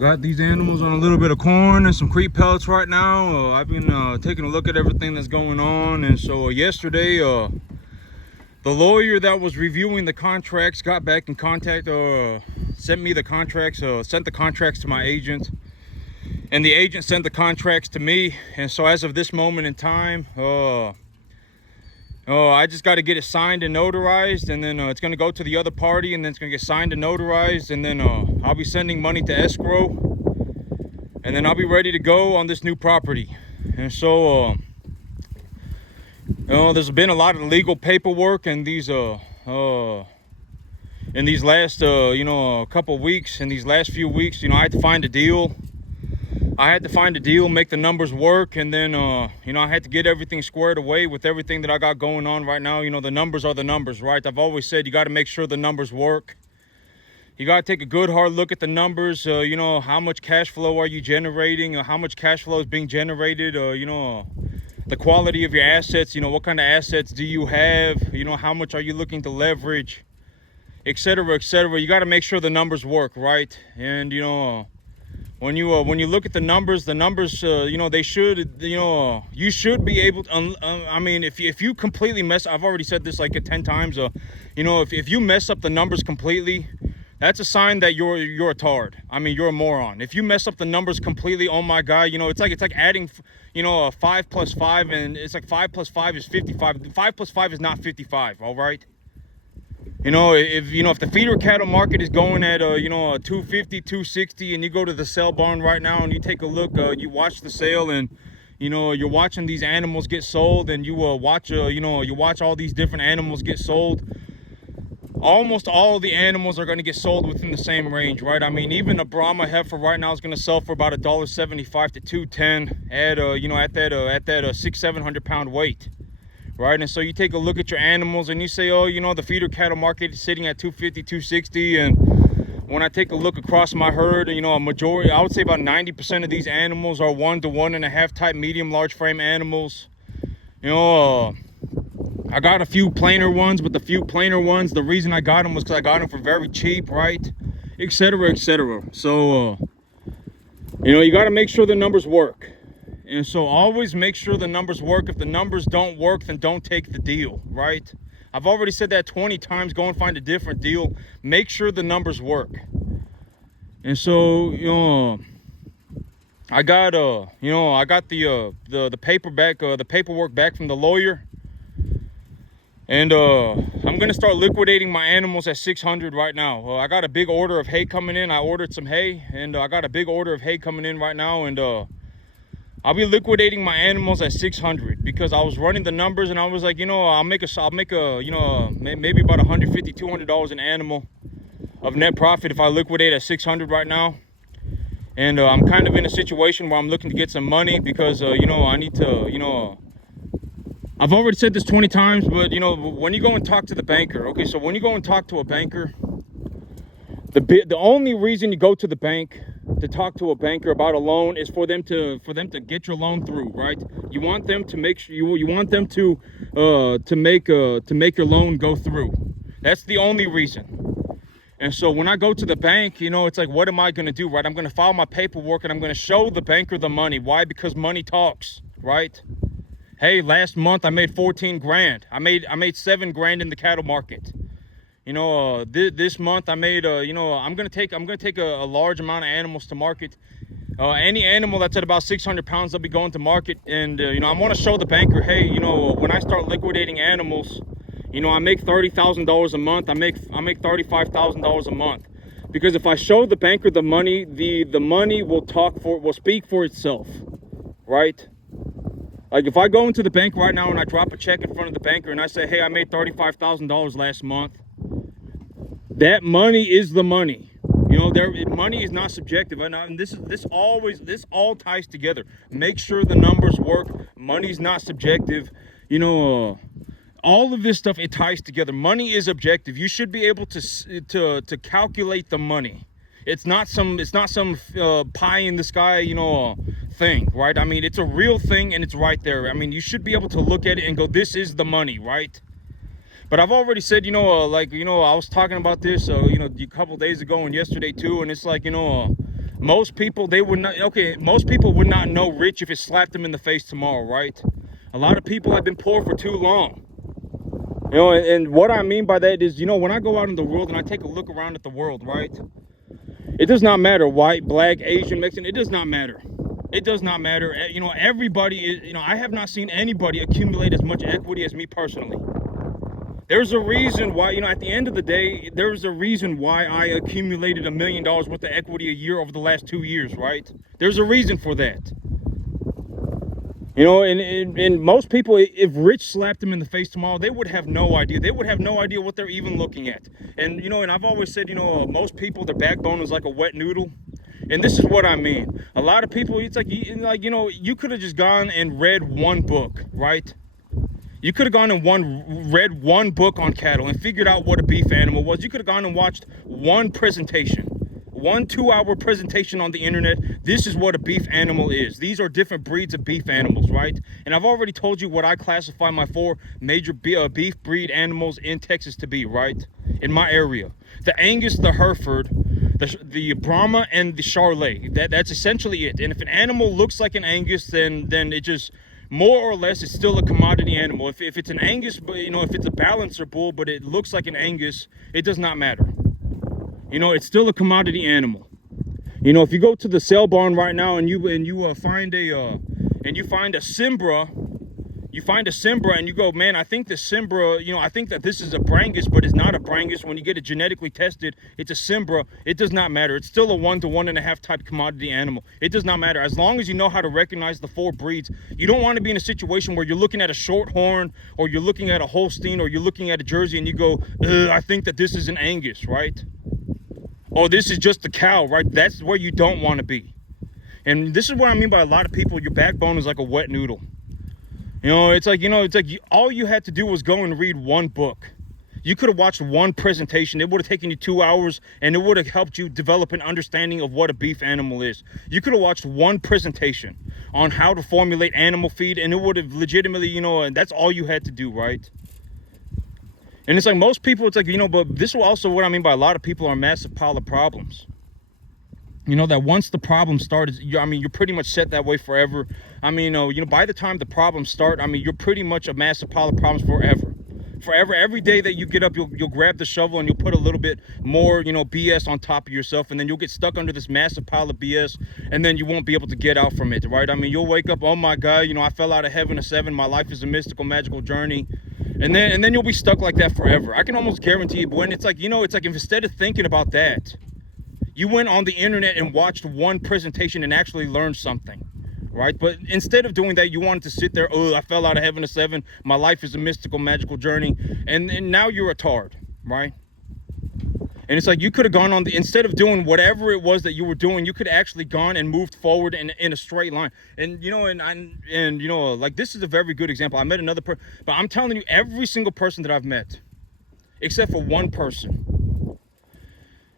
got these animals on a little bit of corn and some creep pellets right now. I've been taking a look at everything that's going on, and so yesterday the lawyer that was reviewing the contracts got back in contact, sent me the contracts, sent the contracts to my agent, and the agent sent the contracts to me. And so as of this moment in time, I just got to get it signed and notarized, and then it's going to go to the other party, and then it's going to get signed and notarized, and then I'll be sending money to escrow, and then I'll be ready to go on this new property. And so there's been a lot of legal paperwork in these last couple weeks. In these last few weeks, I had to find a deal. Make the numbers work, and then I had to get everything squared away with everything that I got going on right now. The numbers are the numbers, right? I've always said you got to make sure the numbers work. You got to take a good hard look at the numbers. How much cash flow are you generating? How much cash flow is being generated? The quality of your assets. What kind of assets do you have? How much are you looking to leverage, etc., etc. You got to make sure the numbers work, right? And when you look at the numbers, they should, you should be able to, if you completely mess, I've already said this like 10 times, if you mess up the numbers completely, that's a sign that you're a tard. You're a moron. If you mess up the numbers completely, oh my God, it's like adding, 5 plus 5, and it's like 5 plus 5 is 55. 5 plus 5 is not 55, all right? If the feeder cattle market is going at 250, 260, and you go to the sale barn right now and you take a look, you watch the sale, and you're watching these animals get sold, and you watch all these different animals get sold. Almost all of the animals are going to get sold within the same range, right? Even a Brahma heifer right now is going to sell for about $1.75 to $2.10 at that 600-700 pound weight. Right, and so you take a look at your animals and you say, the feeder cattle market is sitting at 250, 260, and when I take a look across my herd, a majority, I would say about 90% of these animals are 1 to 1.5 type medium large frame animals. I got a few plainer ones, but the few plainer ones, the reason I got them was because I got them for very cheap, right, etc., etc. So you got to make sure the numbers work. And so always make sure the numbers work. If the numbers don't work, then don't take the deal, right? I've already said that 20 times. Go and find a different deal. Make sure the numbers work. And so, I got the paperwork back from the lawyer. And I'm going to start liquidating my animals at 600 right now. I got a big order of hay coming in. I ordered some hay, and I got a big order of hay coming in right now, and I'll be liquidating my animals at 600 because I was running the numbers and I was like, I'll make maybe about $150, $200 an animal of net profit if I liquidate at 600 right now. And I'm kind of in a situation where I'm looking to get some money because, I need to, I've already said this 20 times, but, when you go and talk to the banker, okay, so when you go and talk to a banker, the only reason you go to the bank to talk to a banker about a loan is for them to get your loan through, right? You want them to make sure you want them to make your loan go through. That's the only reason. And so when I go to the bank, it's like, what am I going to do, right? I'm going to file my paperwork and I'm going to show the banker the money. Why? Because money talks, right? Hey, last month I made 14 grand. I made 7 grand in the cattle market. This month I made I'm gonna take a large amount of animals to market. Any animal that's at about 600 pounds, they'll be going to market, and I want to show the banker, hey, when I start liquidating animals, I make $30,000 a month. I make $35,000 a month, because if I show the banker the money, the money will speak for itself, right? Like if I go into the bank right now and I drop a check in front of the banker and I say, hey, I made $35,000 last month. That money is the money. Money is not subjective. And this all ties together. Make sure the numbers work. Money's not subjective. All of this stuff, it ties together. Money is objective. You should be able to calculate the money. It's not some pie in the sky, thing, right? It's a real thing and it's right there. You should be able to look at it and go, this is the money, right? But I've already said, I was talking about this, a couple days ago and yesterday too, and it's like, Most people, they would not, okay, most people would not know rich if it slapped them in the face tomorrow, right? A lot of people have been poor for too long. You know, and what I mean by that is, you know, when I go out in the world and I take a look around at the world, right? It does not matter, white, black, Asian, Mexican, it does not matter. It does not matter. You know, everybody is, you know, I have not seen anybody accumulate as much equity as me personally. There's a reason why, you know, at the end of the day, there's a reason why I accumulated $1 million worth of equity a year over the last 2 years, right? There's a reason for that. You know, and most people, if Rich slapped them in the face tomorrow, they would have no idea. They would have no idea what they're even looking at. And, you know, and I've always said, you know, most people, their backbone is like a wet noodle. And this is what I mean. A lot of people, it's like, you know, you could have just gone and read one book, right? You could have gone and read one book on cattle and figured out what a beef animal was. You could have gone and watched one presentation. 1 2-hour presentation on the internet. This is what a beef animal is. These are different breeds of beef animals, right? And I've already told you what I classify my 4 major beef breed animals in Texas to be, right? In my area. The Angus, the Hereford, the Brahma, and the Charolais. That's essentially it. And if an animal looks like an Angus, then it just, more or less, it's still a commodity animal. If it's an Angus, but you know, if it's a balancer bull, but it looks like an Angus, it does not matter. You know, it's still a commodity animal. You know, if you go to the sale barn right now and you find a Cimbra, and you go, man, I think the Cimbra, you know, I think that this is a Brangus, but it's not a Brangus. When you get it genetically tested, it's a Cimbra. It does not matter. It's still a 1 to 1.5 type commodity animal. It does not matter. As long as you know how to recognize the 4 breeds, you don't want to be in a situation where you're looking at a Shorthorn, or you're looking at a Holstein, or you're looking at a Jersey, and you go, I think that this is an Angus, right? Oh, this is just a cow, right? That's where you don't want to be. And this is what I mean by a lot of people, your backbone is like a wet noodle. You know, it's like, all you had to do was go and read one book. You could have watched one presentation. It would have taken you 2 hours, and it would have helped you develop an understanding of what a beef animal is. You could have watched one presentation on how to formulate animal feed, and it would have legitimately, you know, and that's all you had to do, right? And it's like most people, it's like, you know, but this is also what I mean by a lot of people are a massive pile of problems. You know, that once the problems start, I mean, you're pretty much set that way forever. I mean, you know, by the time the problems start, I mean, you're pretty much a massive pile of problems forever. Forever, every day that you get up, you'll grab the shovel and you'll put a little bit more, you know, BS on top of yourself, and then you'll get stuck under this massive pile of BS, and then you won't be able to get out from it, right? I mean, you'll wake up, oh my God, you know, I fell out of heaven at 7. My life is a mystical, magical journey. And then you'll be stuck like that forever. I can almost guarantee it. But when it's like, you know, it's like if instead of thinking about that, you went on the internet and watched one presentation and actually learned something, right? But instead of doing that, you wanted to sit there, oh, I fell out of heaven at 7. My life is a mystical, magical journey. And now you're a tard, right? And it's like you could have gone on instead of doing whatever it was that you were doing, you could have actually gone and moved forward in a straight line. And you know, and you know, like this is a very good example. I met another person, but I'm telling you, every single person that I've met, except for one person.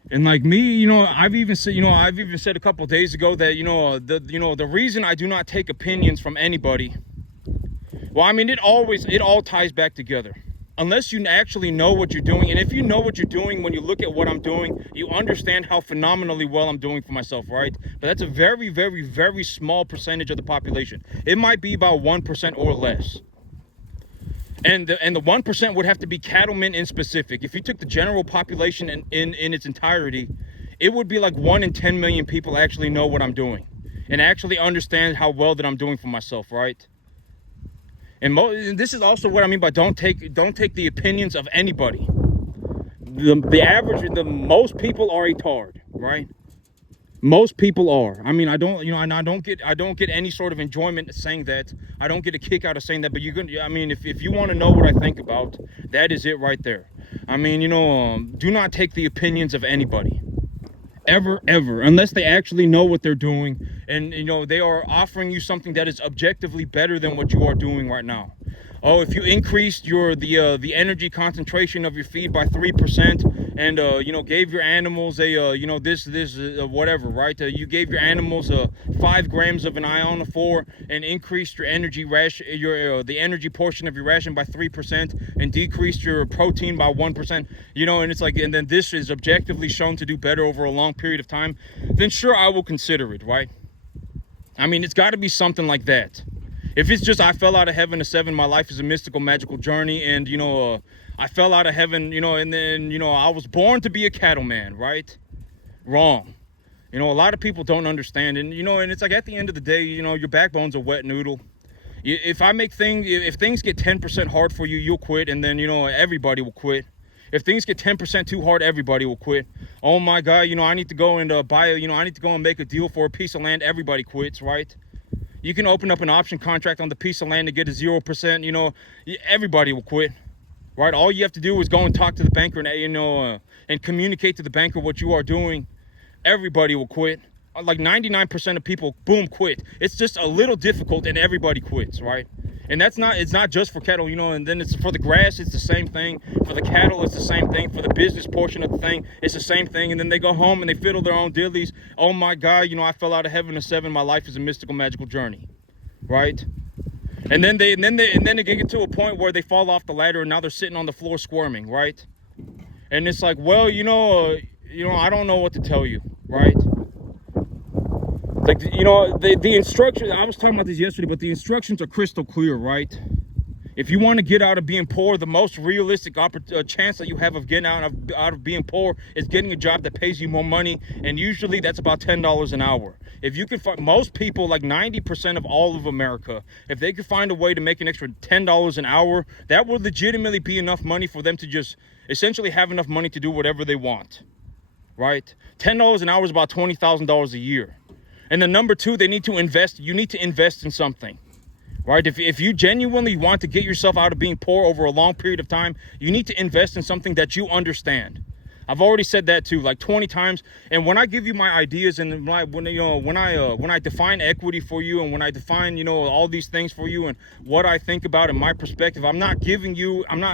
And like me, you know, I've even said a couple of days ago that, you know, the reason I do not take opinions from anybody. Well, I mean, it all ties back together. Unless you actually know what you're doing. And if you know what you're doing, when you look at what I'm doing, you understand how phenomenally well I'm doing for myself, right? But that's a very, very, very small percentage of the population. It might be about 1% or less. And the 1% would have to be cattlemen in specific. If you took the general population in its entirety, it would be like 1 in 10 million people actually know what I'm doing and actually understand how well that I'm doing for myself, right? And this is also what I mean by don't take the opinions of anybody. Most people are a tard, right? Most people are. I mean, I don't get any sort of enjoyment saying that. I don't get a kick out of saying that. But I mean, if you want to know what I think about, that is it right there. I mean, you know, do not take the opinions of anybody. Ever, unless they actually know what they're doing, and you know they are offering you something that is objectively better than what you are doing right now. Oh, if you increased the energy concentration of your feed by 3%, and gave your animals a whatever, right? You gave your animals 5 grams of an ionophore and increased your energy ration, the energy portion of your ration by 3%, and decreased your protein by 1%. And it's like, and then this is objectively shown to do better over a long period of time. Then sure, I will consider it, right? I mean, it's got to be something like that. If it's just I fell out of heaven to 7, my life is a mystical, magical journey, and I fell out of heaven, and then I was born to be a cattleman, right? Wrong. A lot of people don't understand, and and it's like at the end of the day, your backbone's a wet noodle. If things get 10% hard for you, you'll quit, and then everybody will quit. If things get 10% too hard, everybody will quit. Oh my God, I need to go and I need to go and make a deal for a piece of land. Everybody quits, right? You can open up an option contract on the piece of land to get a 0%, everybody will quit, right? All you have to do is go and talk to the banker and communicate to the banker what you are doing. Everybody will quit. Like 99% of people, boom, quit. It's just a little difficult and everybody quits, right? And it's not just for cattle, and then it's for the grass, it's the same thing. For the cattle, it's the same thing. For the business portion of the thing, it's the same thing. And then they go home and they fiddle their own dillies. Oh my God, I fell out of heaven to 7. My life is a mystical, magical journey, right? And then they get to a point where they fall off the ladder and now they're sitting on the floor squirming, right? And it's like, well, I don't know what to tell you, right? Like, the instructions, I was talking about this yesterday, but the instructions are crystal clear, right? If you want to get out of being poor, the most realistic chance that you have of getting out of being poor is getting a job that pays you more money, and usually that's about $10 an hour. If you can find, most people, like 90% of all of America, if they could find a way to make an extra $10 an hour, that would legitimately be enough money for them to just essentially have enough money to do whatever they want, right? $10 an hour is about $20,000 a year. And then number 2, you need to invest in something, right? If you genuinely want to get yourself out of being poor over a long period of time, you need to invest in something that you understand. I've already said that too, like 20 times. And when I give you my ideas and when I define equity for you and when I define, all these things for you and what I think about in my perspective, I'm not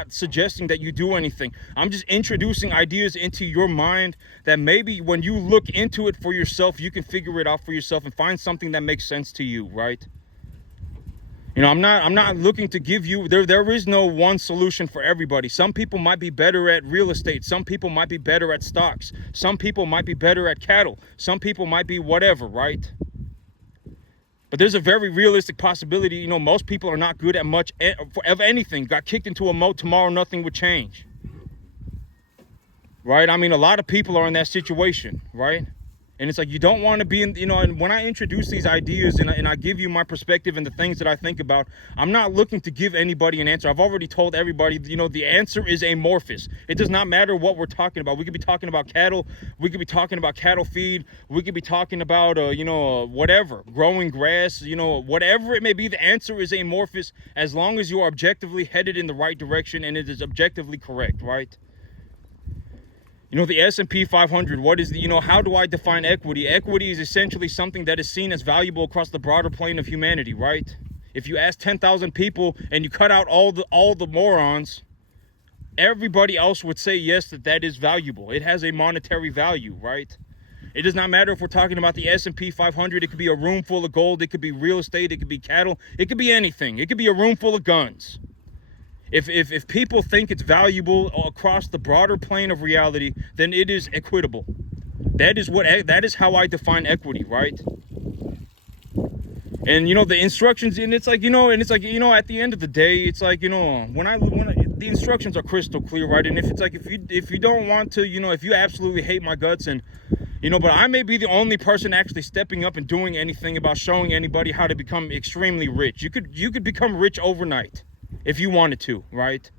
suggesting that you do anything. I'm just introducing ideas into your mind that maybe when you look into it for yourself, you can figure it out for yourself and find something that makes sense to you, right? I'm not looking to give you, there is no one solution for everybody. Some people might be better at real estate. Some people might be better at stocks. Some people might be better at cattle. Some people might be whatever, right? But there's a very realistic possibility, most people are not good at much of anything. Got kicked into a moat, tomorrow nothing would change. Right? I mean, a lot of people are in that situation, right? And it's like, you don't want to be in, and when I introduce these ideas and I give you my perspective and the things that I think about, I'm not looking to give anybody an answer. I've already told everybody, the answer is amorphous. It does not matter what we're talking about. We could be talking about cattle. We could be talking about cattle feed. We could be talking about, whatever, growing grass, whatever it may be. The answer is amorphous as long as you are objectively headed in the right direction and it is objectively correct, right? The S&P 500, what is how do I define equity? Equity is essentially something that is seen as valuable across the broader plane of humanity, right? If you ask 10,000 people and you cut out all the morons, everybody else would say yes, that is valuable. It has a monetary value, right? It does not matter if we're talking about the S&P 500. It could be a room full of gold. It could be real estate. It could be cattle. It could be anything. It could be a room full of guns. If people think it's valuable across the broader plane of reality, then it is equitable. That is how I define equity, right? And the instructions, and it's like, at the end of the day, it's like, the instructions are crystal clear, right? And if you don't want to, if you absolutely hate my guts and but I may be the only person actually stepping up and doing anything about showing anybody how to become extremely rich. You could become rich overnight. If you wanted to, right?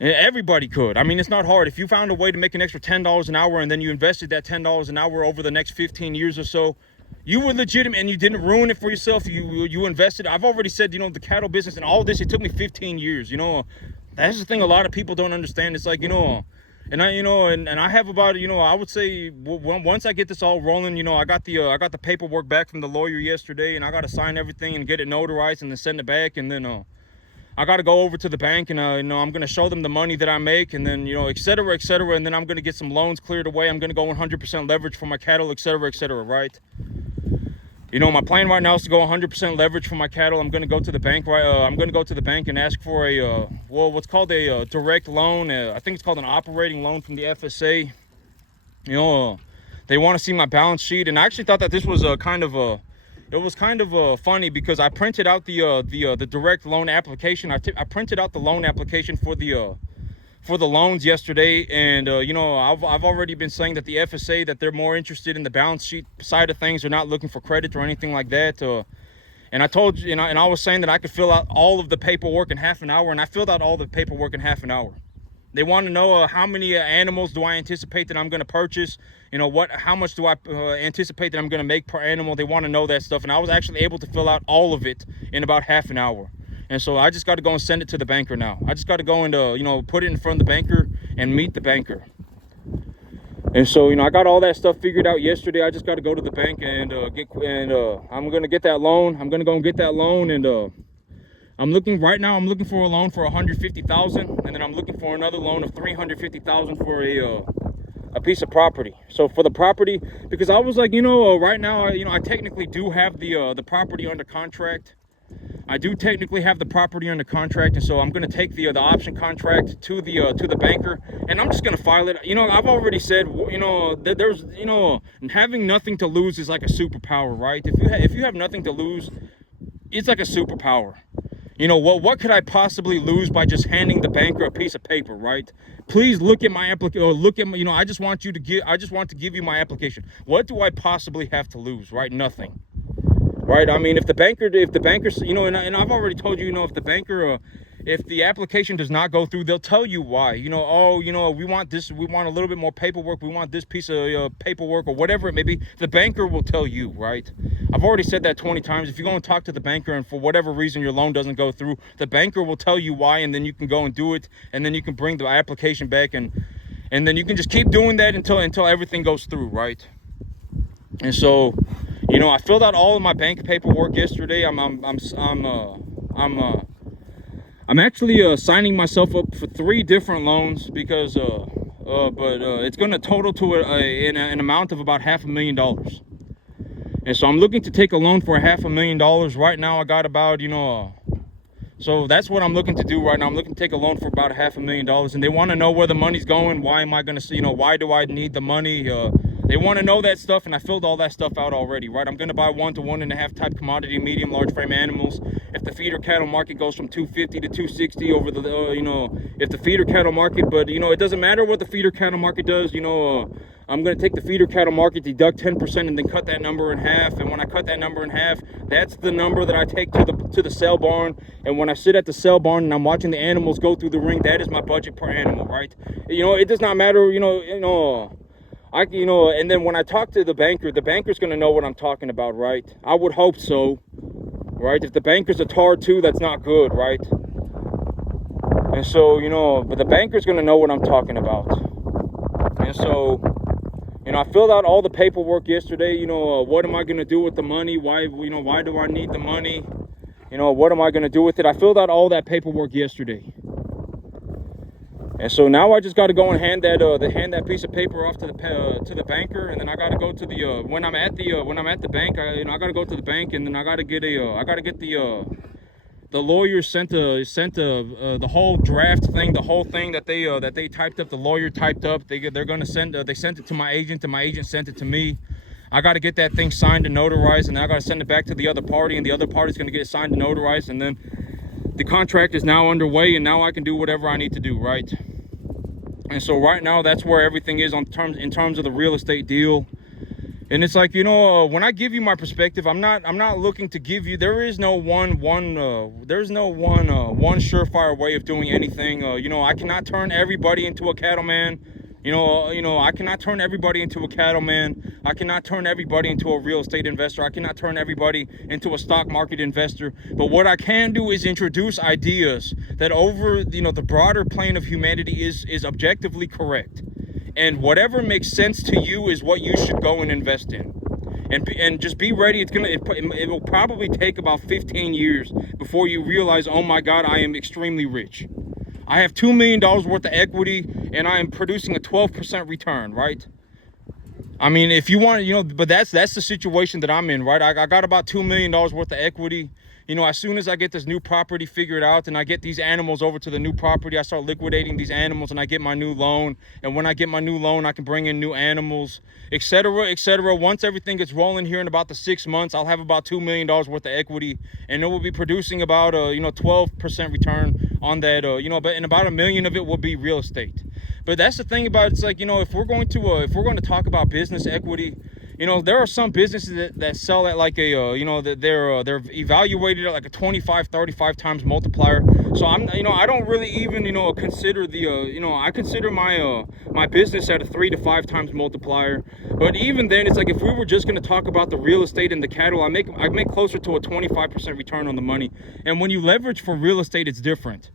Everybody could. I mean, it's not hard. If you found a way to make an extra $10 an hour and then you invested that $10 an hour over the next 15 years or so, you were legitimate and you didn't ruin it for yourself. You invested. I've already said, the cattle business and all this, it took me 15 years. That's the thing a lot of people don't understand. It's like, and I have about, I would say once I get this all rolling, I got the paperwork back from the lawyer yesterday and I got to sign everything and get it notarized and then send it back. And then, I got to go over to the bank and, you know, I'm going to show them the money that I make, and then, you know, et cetera, and then I'm going to get some loans cleared away. I'm going to go 100% leverage for my cattle, et cetera, right? You know, my plan right now is to go 100% leverage for my cattle. I'm going to go to the bank, right? I'm going to go to the bank and ask for a, well, what's called a direct loan. I think it's called an operating loan from the FSA. You know, they want to see my balance sheet, and I actually thought that this was kind of funny because I printed out the direct loan application. I printed out the loan application for the loans yesterday, and you know, I've already been saying that the FSA, that they're more interested in the balance sheet side of things. They're not looking for credit or anything like that. And I told you, and I was saying that I could fill out all of the paperwork in half an hour, and I filled out all the paperwork in half an hour. They want to know how many animals do I anticipate that I'm going to purchase. You know, how much do I anticipate that I'm going to make per animal. They want to know that stuff, and I was actually able to fill out all of it in about half an hour. And so I just got to go and send it to the banker now. I just got to go and, you know, put it in front of the banker and meet the banker. And so, you know, I got all that stuff figured out yesterday. I just got to go to the bank and I'm going to get that loan. I'm going to go and get that loan, and I'm looking for a loan for $150,000, and then I'm looking for another loan of $350,000 for a piece of property. So for the property, because I was like, you know, right now, you know, I technically do have the property under contract. I do technically have the property under contract, and so I'm going to take the option contract to the banker, and I'm just going to file it. You know, I've already said, you know, that there's, you know, having nothing to lose is like a superpower, right? If you have nothing to lose, it's like a superpower. You know, what could I possibly lose by just handing the banker a piece of paper, right? Please look at my application, or look at my, you know, I just want to give you my application. What do I possibly have to lose, right? Nothing. Right? I mean, if the banker, you know, and I've already told you, you know, if the banker, if the application does not go through, they'll tell you why. You know, oh, you know, we want this, we want a little bit more paperwork, we want this piece of paperwork, or whatever it may be. The banker will tell you, right? I've already said that 20 times. If you go and talk to the banker, and for whatever reason your loan doesn't go through, the banker will tell you why, and then you can go and do it, and then you can bring the application back, and then you can just keep doing that until everything goes through, right? And so, you know, I filled out all of my bank paperwork yesterday. I'm actually signing myself up for 3 different loans because it's going to total to an amount of about $500,000. And so I'm looking to take a loan for $500,000. Right now I got about, you know, so that's what I'm looking to do right now. I'm looking to take a loan for about $500,000, and they want to know where the money's going. Why am I going to, you know, why do I need the money? They want to know that stuff, and I filled all that stuff out already, right? I'm going to buy 1 to 1.5 type commodity, medium, large frame animals. If the feeder cattle market goes from 250 to 260 over the, you know, if the feeder cattle market, but, you know, it doesn't matter what the feeder cattle market does, you know, I'm going to take the feeder cattle market, deduct 10%, and then cut that number in half. And when I cut that number in half, that's the number that I take to the sale barn. And when I sit at the sale barn and I'm watching the animals go through the ring, that is my budget per animal, right? You know, it does not matter, you know, and then when I talk to the banker's going to know what I'm talking about, right? I would hope so, right? If the banker's a tar too, that's not good, right? And so, you know, but the banker's going to know what I'm talking about. And so, you know, I filled out all the paperwork yesterday. You know, what am I going to do with the money? Why do I need the money? You know, what am I going to do with it? I filled out all that paperwork yesterday. And so now I just got to go and hand that piece of paper off to the banker, and then I got to go to the when I'm at the bank, I got to go to the bank, and then I got to get the lawyer sent the whole draft thing, the whole thing that they typed up. The lawyer typed up. They're gonna send they sent it to my agent, and my agent sent it to me. I got to get that thing signed and notarized, and then I got to send it back to the other party, and the other party's gonna get it signed and notarized, and then the contract is now underway, and now I can do whatever I need to do, right? And so right now, that's where everything is in terms of the real estate deal. And it's like, you know, when I give you my perspective, I'm not looking to give you, there is no one surefire way of doing anything. You know, I cannot turn everybody into a cattleman. You know, I cannot turn everybody into a cattleman. I cannot turn everybody into a real estate investor. I cannot turn everybody into a stock market investor. But what I can do is introduce ideas that over, you know, the broader plane of humanity is objectively correct. And whatever makes sense to you is what you should go and invest in. and just be ready. It will probably take about 15 years before you realize, oh my God, I am extremely rich. I have $2 million worth of equity and I am producing a 12% return, right? I mean, if you want, but that's the situation that I'm in, right? I got about $2 million worth of equity. As soon as I get this new property figured out and I get these animals over to the new property, I start liquidating these animals and I get my new loan. And when I get my new loan, I can bring in new animals, etc., etc. Once everything gets rolling here in about the 6 months, I'll have about $2 million worth of equity, and it will be producing about 12% return on that. But and about $1 million of it will be real estate. But that's the thing about it. It's like, if we're going to talk about business equity, there are some businesses that sell at like a, they're evaluated at like a 25, 35 times multiplier. So I don't really even, consider I consider my business at a 3 to 5 times multiplier. But even then, it's like, if we were just going to talk about the real estate and the cattle, I make closer to a 25% return on the money. And when you leverage for real estate, it's different.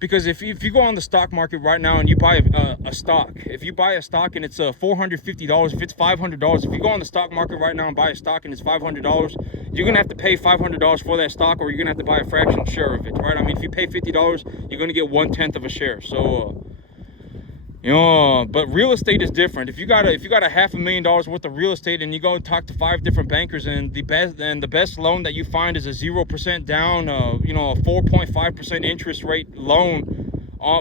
Because if you go on the stock market right now and you buy a stock, if you buy a stock and it's $450, if it's $500, if you go on the stock market right now and buy a stock and it's $500, you're gonna have to pay $500 for that stock, or you're gonna have to buy a fractional share of it, right? I mean, if you pay $50, you're gonna get 1/10 of a share. So, but real estate is different. If you got a $500,000 worth of real estate and you go talk to 5 different bankers, and the best loan that you find is a 0% down, a 4.5% interest rate loan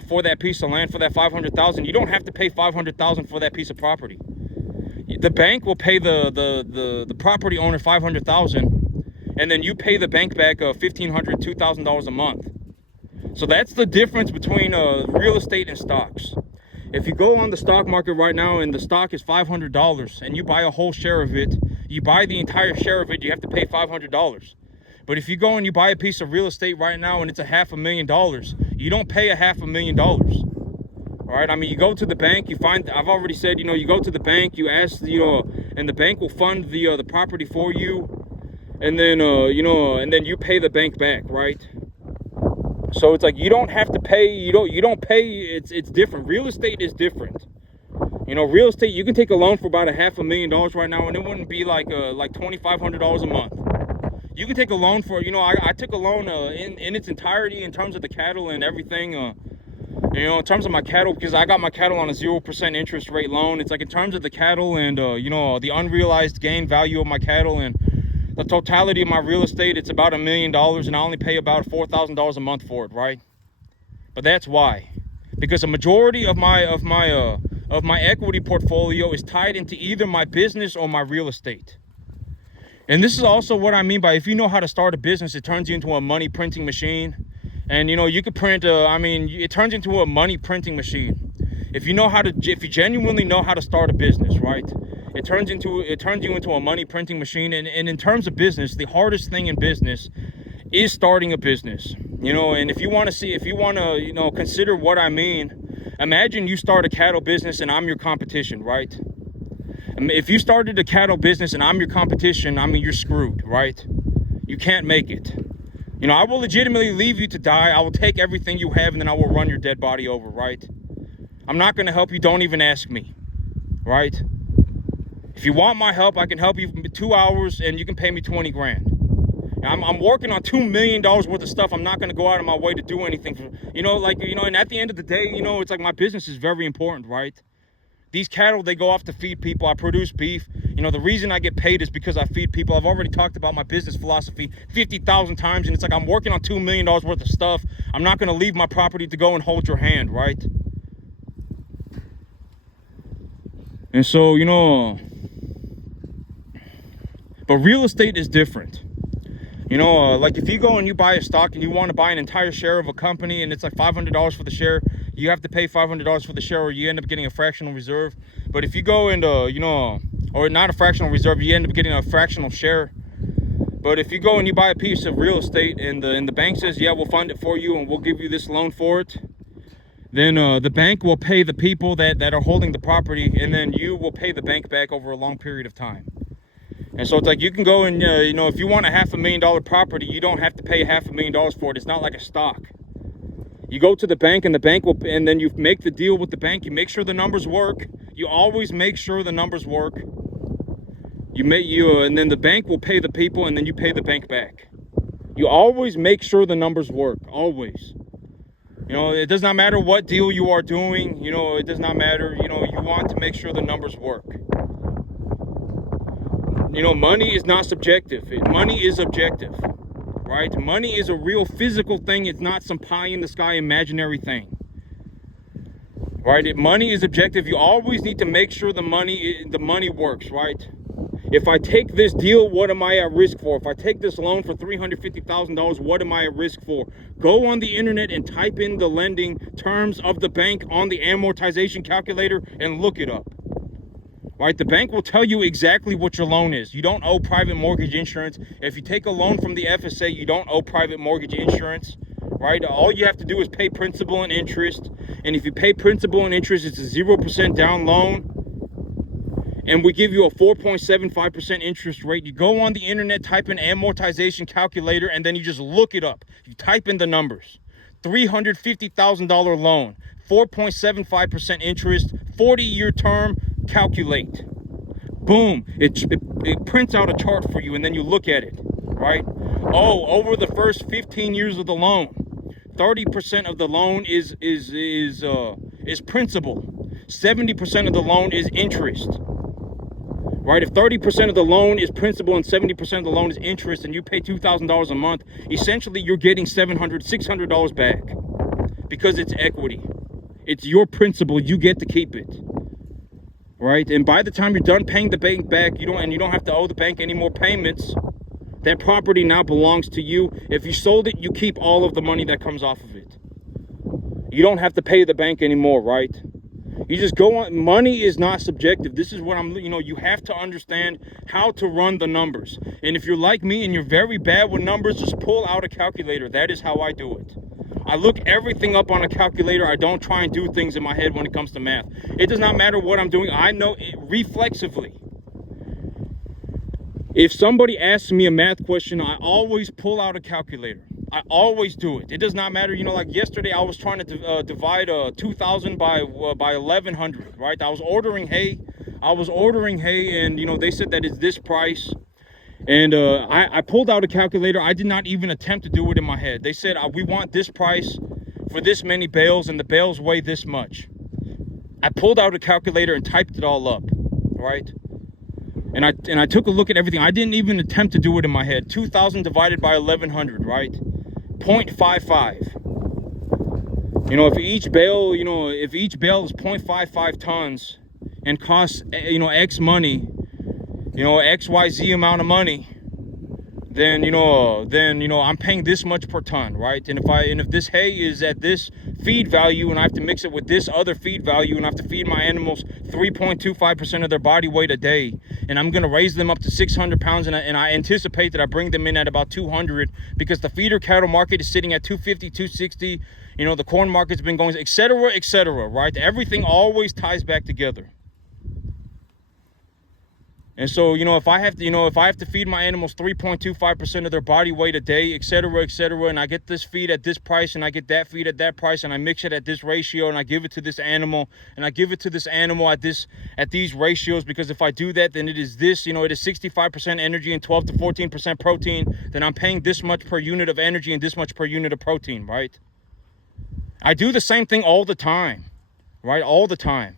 for that piece of land, for that $500,000, you don't have to pay $500,000 for that piece of property. The bank will pay the property owner $500,000, and then you pay the bank back $1,500, $2,000 a month. So that's the difference between real estate and stocks. If you go on the stock market right now and the stock is $500 and you buy a whole share of it, you buy the entire share of it, you have to pay $500. But if you go and you buy a piece of real estate right now and it's $500,000, you don't pay $500,000. All right, I mean, you go to the bank, I've already said, you go to the bank, you ask, and the bank will fund the property for you, and then and then you pay the bank back, right? So it's like, you don't have to pay, you don't pay, it's different. Real estate is different. Real estate, you can take a loan for about $500,000 right now, and it wouldn't be like $2,500 a month. You can take a loan for, I took a loan in its entirety in terms of the cattle and everything, in terms of my cattle, because I got my cattle on a 0% interest rate loan. It's like, in terms of the cattle and, the unrealized gain value of my cattle and the totality of my real estate, it's about $1 million, and I only pay about $4,000 a month for it, right? But that's why, because a majority of my equity portfolio is tied into either my business or my real estate. And this is also what I mean by, if you know how to start a business, it turns you into a money printing machine. And you could print, it turns into a money printing machine. If you genuinely know how to start a business, right? It turns you into a money printing machine. And in terms of business, the hardest thing in business is starting a business. And if you want to consider what I mean, imagine you start a cattle business and I'm your competition, right? I mean, if you started a cattle business and I'm your competition, I mean, you're screwed, right? You can't make it. I will legitimately leave you to die. I will take everything you have and then I will run your dead body over, right? I'm not going to help you. Don't even ask me, right? If you want my help, I can help you for 2 hours and you can pay me 20 grand. I'm working on $2 million worth of stuff. I'm not going to go out of my way to do anything for, and at the end of the day, it's like, my business is very important, right? These cattle, they go off to feed people. I produce beef. The reason I get paid is because I feed people. I've already talked about my business philosophy 50,000 times, and it's like, I'm working on $2 million worth of stuff. I'm not going to leave my property to go and hold your hand, right? And so, but real estate is different. Like, if you go and you buy a stock and you want to buy an entire share of a company and it's like $500 for the share, you have to pay $500 for the share, or you end up getting a fractional reserve. But if you go and, or not a fractional reserve, you end up getting a fractional share. But if you go and you buy a piece of real estate and the bank says, yeah, we'll fund it for you and we'll give you this loan for it, then the bank will pay the people that are holding the property, and then you will pay the bank back over a long period of time. And so it's like, you can go and, if you want a $500,000 property, you don't have to pay $500,000 for it. It's not like a stock. You go to the bank and the bank will, and then you make the deal with the bank. You make sure the numbers work. You always make sure the numbers work. And then the bank will pay the people, and then you pay the bank back. You always make sure the numbers work, always. You know, it does not matter what deal you are doing. You know, it does not matter. You know, you want to make sure the numbers work. You know, money is not subjective. Money is objective, right? Money is a real physical thing. It's not some pie in the sky imaginary thing, right? Money is objective. You always need to make sure the money works, right? If I take this deal, what am I at risk for? If I take this loan for $350,000, what am I at risk for? Go on the internet and type in the lending terms of the bank on the amortization calculator and look it up. Right? The bank will tell you exactly what your loan is. You don't owe private mortgage insurance. If you take a loan from the FSA, you don't owe private mortgage insurance. Right? All you have to do is pay principal and interest. And if you pay principal and interest, it's a 0% down loan. And we give you a 4.75% interest rate. You go on the internet, type in amortization calculator, and then you just look it up. You type in the numbers. $350,000 loan, 4.75% interest, 40-year term, calculate. Boom. It prints out a chart for you, and then you look at it, right? Oh, over the first 15 years of the loan, 30% of the loan is principal. 70% of the loan is interest. Right, if 30% of the loan is principal and 70% of the loan is interest, and you pay $2,000 a month, essentially you're getting $600 back because it's equity. It's your principal. You get to keep it. Right, and by the time you're done paying the bank back, you don't have to owe the bank any more payments. That property now belongs to you. If you sold it, you keep all of the money that comes off of it. You don't have to pay the bank anymore, right? You just go on. Money is not subjective. This is what you have to understand how to run the numbers. And if you're like me and you're very bad with numbers, just pull out a calculator. That is how I do it. I look everything up on a calculator. I don't try and do things in my head when it comes to math. It does not matter what I'm doing. I know it reflexively. If somebody asks me a math question, I always pull out a calculator. I always do it. It does not matter. You know, like yesterday, I was trying to divide 2,000 by 1,100, right? I was ordering hay. And, you know, they said that it's this price. And I pulled out a calculator. I did not even attempt to do it in my head. They said, we want this price for this many bales, and the bales weigh this much. I pulled out a calculator and typed it all up, right? And I took a look at everything. I didn't even attempt to do it in my head. 2,000 divided by 1,100, right? 0.55. You know, if each bale is 0.55 tons and costs, X money, XYZ amount of money, then I'm paying this much per ton, right? And if this hay is at this feed value and I have to mix it with this other feed value and I have to feed my animals 3.25% of their body weight a day, and I'm going to raise them up to 600 pounds, and I anticipate that I bring them in at about 200 because the feeder cattle market is sitting at 250, 260. You know, the corn market's been going, et cetera, right? Everything always ties back together. And so, if I have to feed my animals 3.25% of their body weight a day, et cetera, and I get this feed at this price, and I get that feed at that price, and I mix it at this ratio, and I give it to this animal, and I give it to this animal at these ratios, because if I do that, then it is this, it is 65% energy and 12 to 14% protein, then I'm paying this much per unit of energy and this much per unit of protein, right? I do the same thing all the time, right? All the time.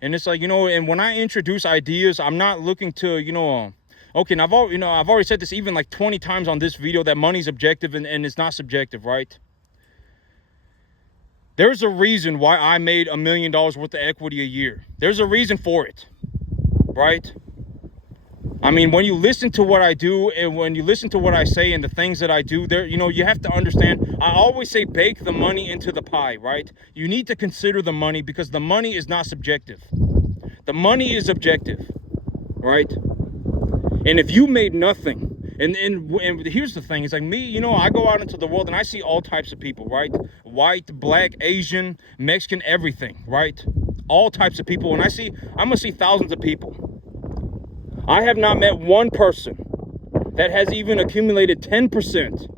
And it's like, and when I introduce ideas, I'm not looking to, okay, and I've already said this even like 20 times on this video, that money's objective and it's not subjective, right? There's a reason why I made $1 million worth of equity a year. There's a reason for it, right? I mean, when you listen to what I do and when you listen to what I say and the things that I do, you have to understand. I always say bake the money into the pie, right? You need to consider the money because the money is not subjective. The money is objective, right? And if you made nothing, and here's the thing, it's like me, I go out into the world and I see all types of people, right? White, black, Asian, Mexican, everything, right? All types of people. And I'm gonna see thousands of people. I have not met one person that has even accumulated 10%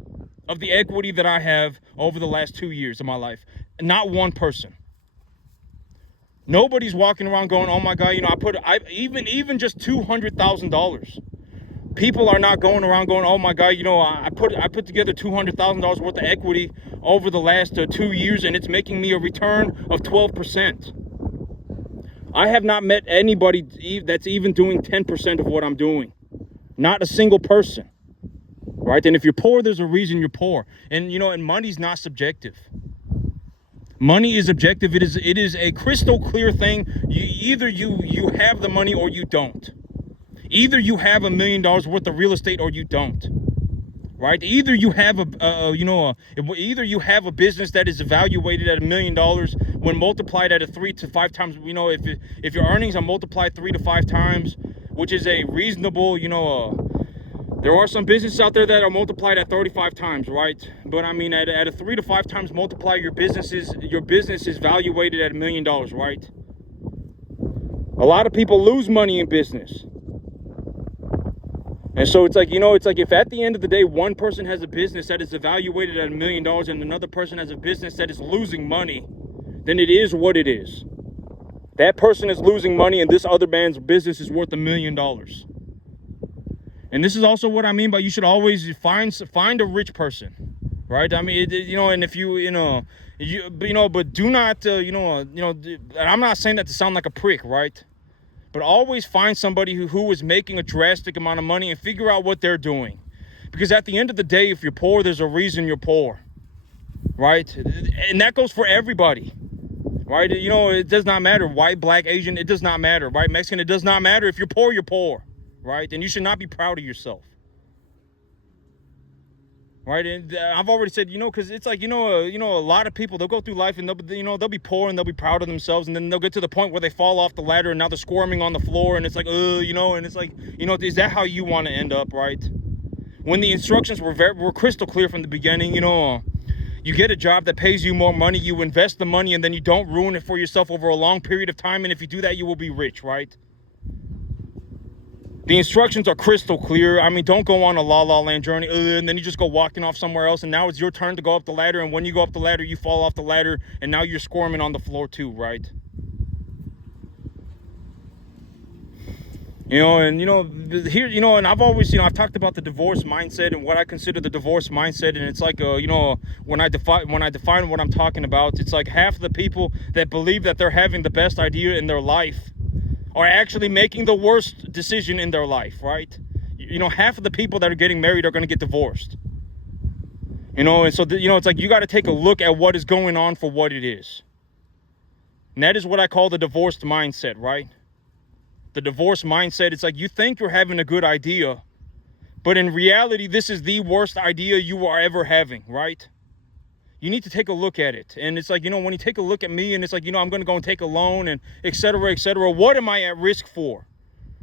of the equity that I have over the last 2 years of my life. Not one person. Nobody's walking around going, oh my God, you know, even just $200,000. People are not going around going, oh my God, you know, I put together $200,000 worth of equity over the last 2 years, and it's making me a return of 12%. I have not met anybody that's even doing 10% of what I'm doing. Not a single person, right? And if you're poor, there's a reason you're poor. And, you know, and money's not subjective. Money is objective. It is a crystal clear thing. Either you have the money or you don't. Either you have $1 million worth of real estate or you don't, right? Either you have either you have a business that is evaluated at $1 million when multiplied at a 3 to 5 times. You know, if your earnings are multiplied 3 to 5 times, which is a reasonable, you know, there are some businesses out there that are multiplied at 35 times, right? But I mean, at a 3 to 5 times multiplier, your business is valuated at $1 million, right? A lot of people lose money in business. And so it's like, you know, it's like if at the end of the day, one person has a business that is evaluated at $1 million and another person has a business that is losing money, then it is what it is. That person is losing money and this other man's business is worth $1 million. And this is also what I mean by you should always find a rich person, right? I mean, you know, and if but do not, I'm not saying that to sound like a prick, right? But always find somebody who is making a drastic amount of money and figure out what they're doing. Because at the end of the day, if you're poor, there's a reason you're poor, right? And that goes for everybody, right? You know, it does not matter. White, black, Asian, it does not matter, right? Mexican, it does not matter. If you're poor, you're poor, right? And you should not be proud of yourself. Right, and I've already said, you know, because it's like, a lot of people, they'll go through life and they'll be poor and they'll be proud of themselves, and then they'll get to the point where they fall off the ladder and now they're squirming on the floor, and it's like, and it's like, is that how you want to end up, right? When the instructions were crystal clear from the beginning, you get a job that pays you more money, you invest the money, and then you don't ruin it for yourself over a long period of time, and if you do that, you will be rich, right? The instructions are crystal clear. I mean, don't go on a la-la land journey and then you just go walking off somewhere else, and now it's your turn to go up the ladder, and when you go up the ladder, you fall off the ladder, and now you're squirming on the floor too, right? Here, and I've always, I've talked about the divorce mindset and what I consider the divorce mindset, and it's like, when I define what I'm talking about, it's like half the people that believe that they're having the best idea in their life are actually making the worst decision in their life, right? Half of the people that are getting married are going to get divorced. And so, it's like you got to take a look at what is going on for what it is. And that is what I call the divorced mindset, right? The divorce mindset, it's like you think you're having a good idea, but in reality, this is the worst idea you are ever having, right? You need to take a look at it. And it's like, when you take a look at me and it's like, I'm going to go and take a loan and et cetera, what am I at risk for?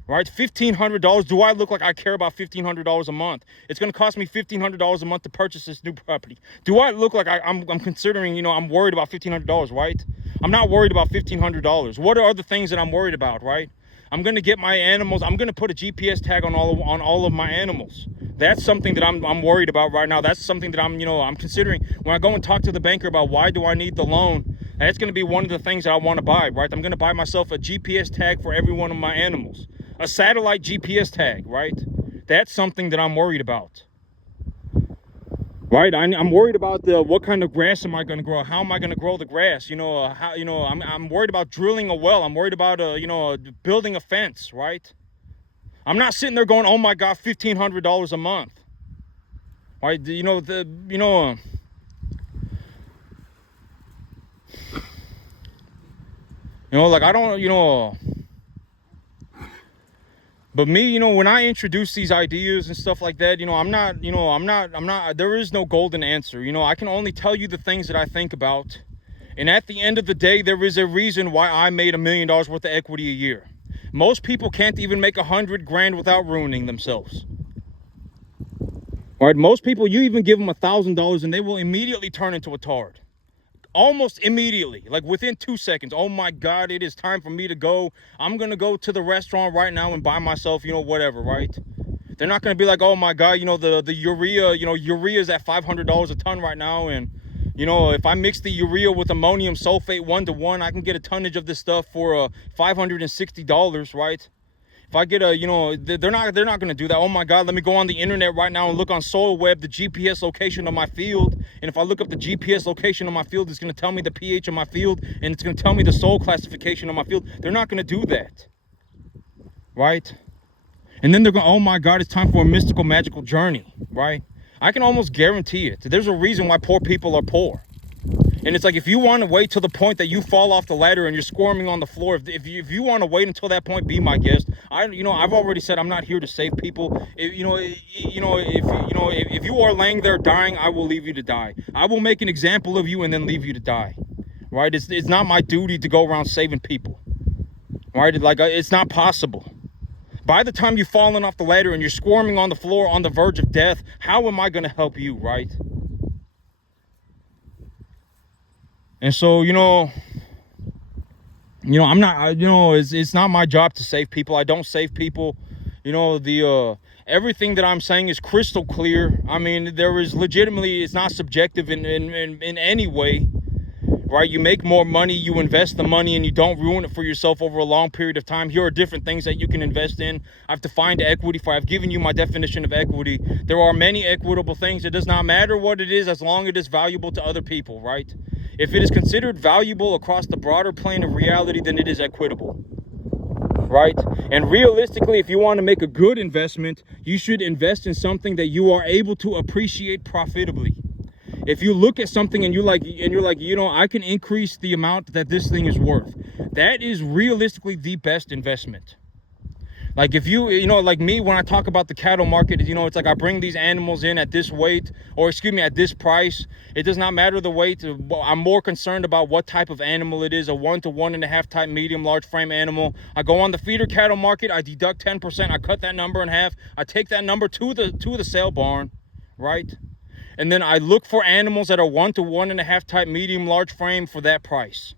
Right? $1,500. Do I look like I care about $1,500 a month? It's going to cost me $1,500 a month to purchase this new property. Do I look like I'm considering, I'm worried about $1,500, right? I'm not worried about $1,500. What are the things that I'm worried about, right? I'm going to get my animals. I'm going to put a GPS tag on all of my animals. That's something that I'm worried about right now. That's something that I'm considering when I go and talk to the banker about why do I need the loan. That's going to be one of the things that I want to buy, right? I'm going to buy myself a GPS tag for every one of my animals. A satellite GPS tag, right? That's something that I'm worried about. Right, I'm worried about what kind of grass am I going to grow? How am I going to grow the grass? I'm worried about drilling a well. I'm worried about building a fence. Right, I'm not sitting there going, oh my God, $1,500 a month. Right, like I don't, But me, when I introduce these ideas and stuff like that, I'm not, there is no golden answer. I can only tell you the things that I think about. And at the end of the day, there is a reason why I made $1 million worth of equity a year. Most people can't even make $100 grand without ruining themselves. All right, most people, you even give them $1,000 and they will immediately turn into a tard. Almost immediately, like within 2 seconds. Oh my God, it is time for me to go. I'm going to go to the restaurant right now and buy myself, whatever, right? They're not going to be like, oh my God, the urea, urea is at $500 a ton right now. And, You know, if I mix the urea with ammonium sulfate 1-to-1, I can get a tonnage of this stuff for $560, right? If I get a, you know, they're not going to do that. Oh my God, let me go on the internet right now and look on SoilWeb, the GPS location of my field. And if I look up the GPS location of my field, it's going to tell me the pH of my field, and it's going to tell me the soil classification of my field. They're not going to do that, right? And then they're going, oh my God, it's time for a mystical, magical journey, right? I can almost guarantee it. There's a reason why poor people are poor. And it's like, if you want to wait till the point that you fall off the ladder and you're squirming on the floor, if you want to wait until that point, be my guest. I've already said I'm not here to save people. If you are laying there dying, I will leave you to die. I will make an example of you and then leave you to die, right? It's not my duty to go around saving people, right? It's not possible. By the time you've fallen off the ladder and you're squirming on the floor on the verge of death, how am I going to help you, right? And so, I'm not, it's not my job to save people. I don't save people. Everything that I'm saying is crystal clear. I mean, there is legitimately, it's not subjective in any way, right? You make more money, you invest the money, and you don't ruin it for yourself over a long period of time. Here are different things that you can invest in. I've defined equity for, I've given you my definition of equity. There are many equitable things. It does not matter what it is as long as it is valuable to other people, right? If it is considered valuable across the broader plane of reality, then it is equitable, right? And realistically, if you want to make a good investment, you should invest in something that you are able to appreciate profitably. If you look at something and you're like, I can increase the amount that this thing is worth, that is realistically the best investment. Like if like me, when I talk about the cattle market, it's like I bring these animals in at this weight, or at this price. It does not matter the weight. I'm more concerned about what type of animal it is, a 1 to 1.5 type medium large frame animal. I go on the feeder cattle market, I deduct 10%, I cut that number in half, I take that number to the sale barn, right? And then I look for animals that are 1 to 1.5 type medium large frame for that price.